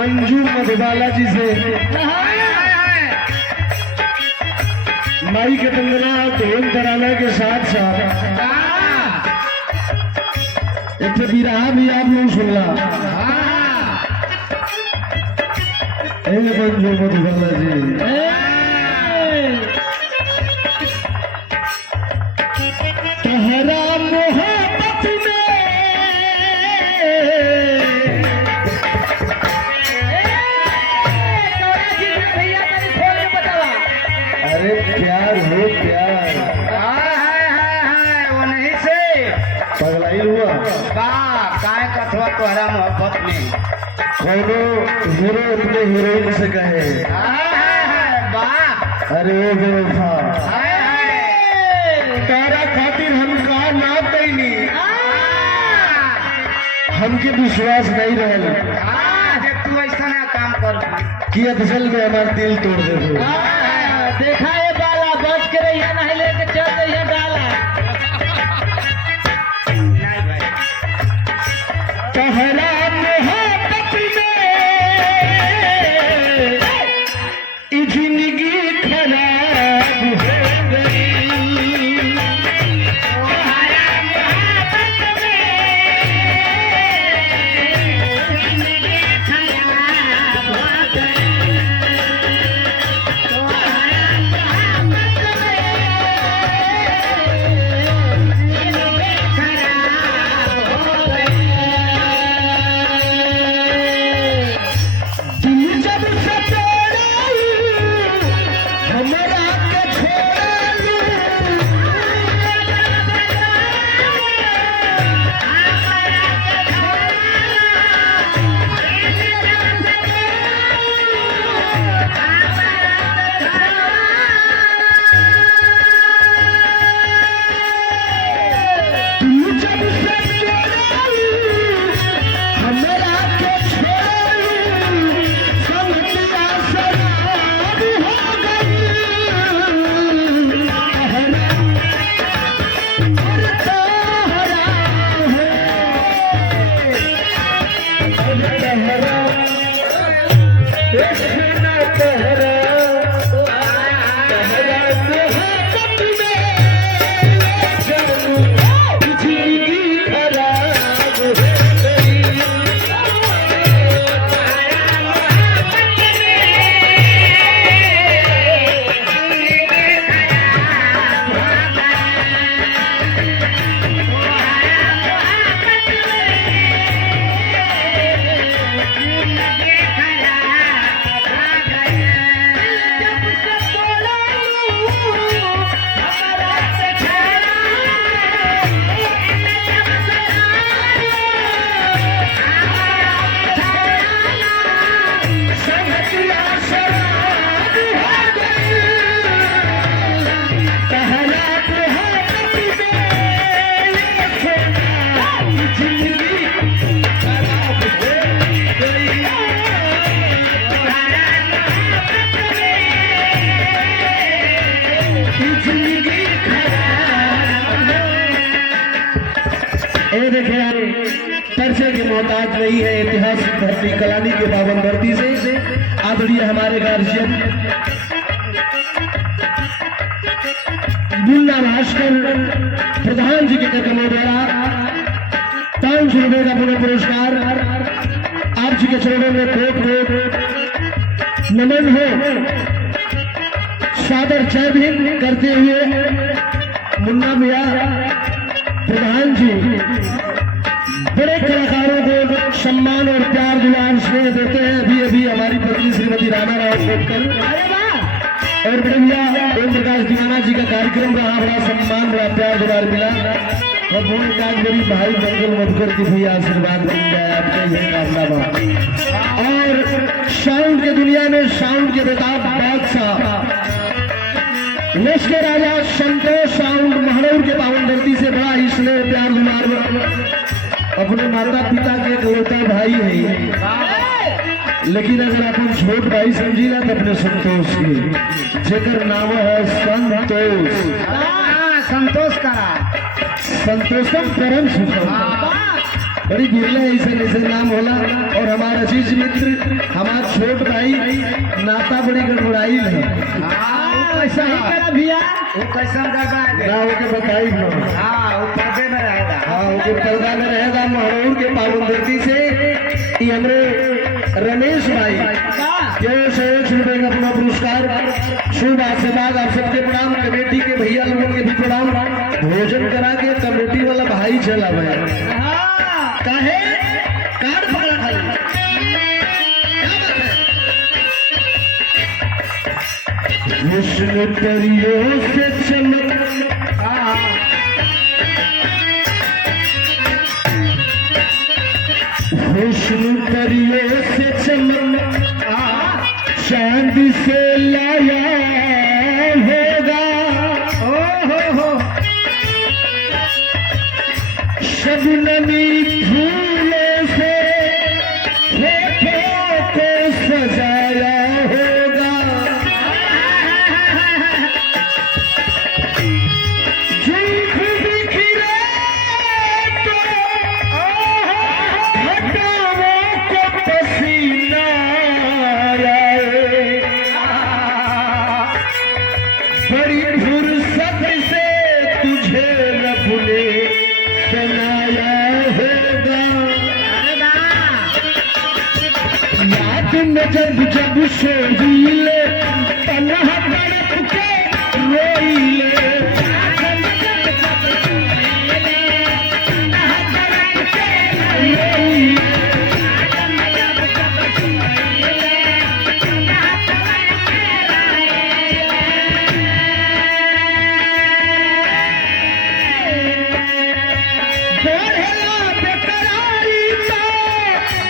मंजू मधुबाला जी से माई के बंगला ढोल तराना के साथ साथ एक बिरहा भी आप लोग सुनला। मंजू मधुबाला जी तहरा मोहब्बत में अरे प्यार हो प्यार वो नहीं से पगलाई हुआ काय कथवा तोहरा मोहब्बत में कोनो हीरो अपने हीरोइन से कहे अरे ओ बेवफा तारा खातिर हम का ना दैनी हमके विश्वास नहीं रहल तू ऐसा ना काम कर कि अफजल में हमारा दिल तोड़ दे देखा ये बाला बच के रहिए नहीं लेके चल रही डाला नहीं भाई तहरा मोहब्बत में ई जिंदगी खराब हो गई पैसे की मोहताज नहीं है ऐतिहासिक धरती कलानी के पावन धरती से आदरणीय हमारे गार्जियन मुन्ना भास्कर प्रधान जी के कदमों द्वारा 500 रुपए का पुनः पुरस्कार आप जी के चरणों में कोट नमन हो सादर जय भीम करते हुए मुन्ना भैया प्रधान जी बड़े कलाकारों को सम्मान और प्यार दुलार स्नेह देते हैं। अभी अभी हमारी पत्नी श्रीमती रामा राव कोटकर और बड़े भैया ओम प्रकाश दीवाना जी का कार्यक्रम रहा, बड़ा सम्मान बड़ा प्यार दुलार मिला और बोल मेरी भाई मंगल मधुकर की भैया आशीर्वाद मिल जाए आपके ये कामना। और साउंड के दुनिया में साउंड के बेताब बादशाह लश्कर राजा संतोष साउंड महरौर के पावन धरती से बड़ा ही स्नेह प्यार दुलार अपने माता पिता के इकलौता भाई है, लेकिन अगर अपन छोट भाई समझीला तो अपने संतोष के जेकर नाम है संतोष संतोष करा संतोषम परम सुखम बड़ी बिरला ऐसे ऐसे नाम होला। और हमारा अजीज मित्र हमारा छोट भाई नाता बड़ी गड़बड़ाई है। ऐसा ही करा भैया वो कैसा गड़बड़ा है ना ओके बताई ना। हाँ वो पर्दे में रहेगा। हाँ ओके पर्दा में रहेगा। महरौर के पावन धरती से ये हमरे रमेश भाई केवल 100 रुपए का अपना पुरस्कार शुभ आशीर्वाद आप सबके प्रणाम। कमेटी के भैया लोगों के भी प्रणाम। भोजन करा के कमेटी वाला भाई चला भाई काहे कार्ड पकड़ा खाली क्या बात है। विष्णु परियों से चमक विष्णु परियों से चमक चांद से लाया होगा। हो शबनमी फूलों से होठों को सजाया होगा। झूठ बिखरे तो घटाओं को पसीना आए। बड़ी फुर्सत से तुझे रब ने बनाया होगा। याद में जब जब सोईले तन्हा तड़प के रोईले। बढ़ला बेकरारी तो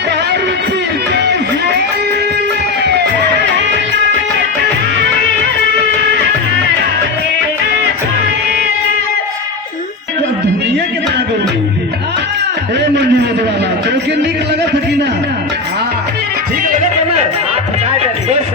दारू पी के सोईले। दुनिया के तरह करूंगी ए मंजू वाला तो के निक लगा था कि ना। हाँ ठीक लगा था ना। हाँ, बस